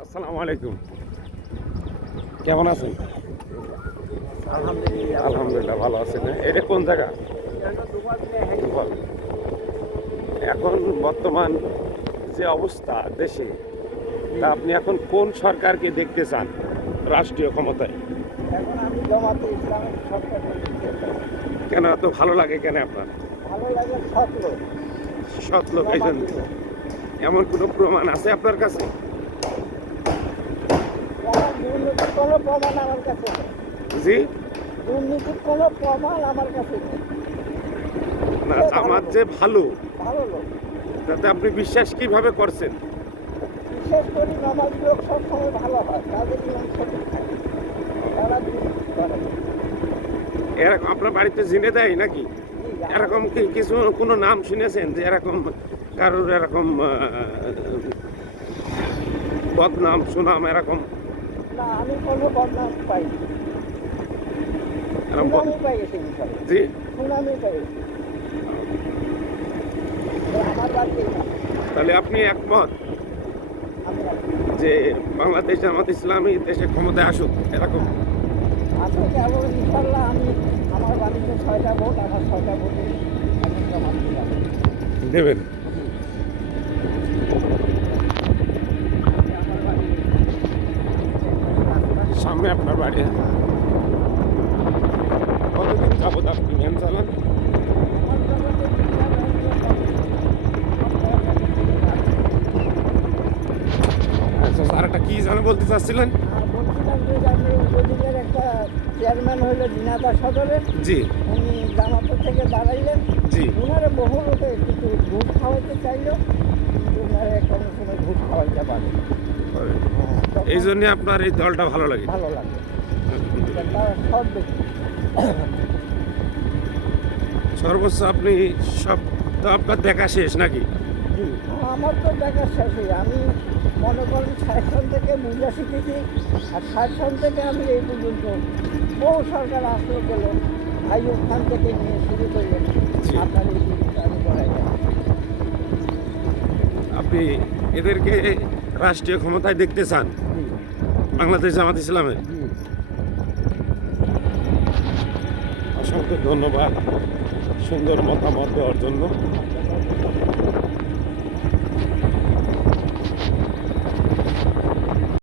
আসসালামু আলাইকুম। কেমন আছেন? আলহামদুলিল্লাহ। আলহামদুলিল্লাহ ভালো আছেন। এটা কোন জায়গা? এখন বর্তমান যে অবস্থা দেশে তা আপনি এখন কোন সরকারকে দেখতে চান রাষ্ট্রীয় ক্ষমতায়? কেন এত ভালো লাগে কেন আপনার? সৎ লোক এই জন্য। এমন কোনো প্রমাণ আছে আপনার কাছে? দুর্নীতির কোনো প্রমাণ আমার কাছে জি? দুর্নীতির কোনো প্রমাণ আমার কাছে না আমার যে ভালো ভালো লোক। তাতে আপনি বিশ্বাস কীভাবে করছেন? বিশেষ করে নামাজ লোক সবসময় ভালো হয় তাদের নিয়ম সঠিক থাকে। তারা দুর্নীতি করে। এরকম আপনার বাড়িতে জিনে দেয় নাকি? এরকম কি কিছু কোনো নাম শুনেছেন যে এরকম কারোর এরকম বদনাম সুনাম এরকম? কোনো বদনাম পাই এরকম সুনামি পাই এসে বিষয়ে। জি? সুনামি তাহলে আপনি একমত? যে বাংলাদেশ জামাত ইসলামী দেশে ক্ষমতায় আসুক এরকম? আসলে কেবল ইনশাল্লাহ আমি আমার বাড়িতে ছয়টা ভোট আমার ছয়টা ভোটে দেবেন। সামনে আপনার বাড়ি। কতদিন যাবত আপনি ভ্যান চালান আচ্ছা একটা কি জানো বলতে চাচ্ছিলেন? একটা চেয়ারম্যান হইল দিনাদা সদরের জি। উনি জামাত থেকে দাঁড়াইলেন জি। ওনারে বহু লোকে কিছু ঘুষ খাওয়াইতে চাইলো। কিন্তু ওনারে কোনো সময় ঘুষ খাওয়াইতে পারে। এই জন্য আপনার এই দলটা ভালো লাগে। ভালো লাগে। সর্বোচ্চ আপনি সব তো আপনার দেখা শেষ নাকি? আমার তো দেখা শেষই। আমি মনে করেন ষাট সন থেকে বুঝা শিখেছি আর ষাট সন থেকে আমি এই পর্যন্ত বহু সরকার আসলো গেল আইয়ুব খান থেকে নিয়ে শুরু করলেন। আপনার এই আমি করাই আপনি এদেরকে রাষ্ট্রীয় ক্ষমতায় দেখতে চান। বাংলাদেশ জামাত ইসলামের। অসংখ্য ধন্যবাদ সুন্দর মতামত দেওয়ার জন্য।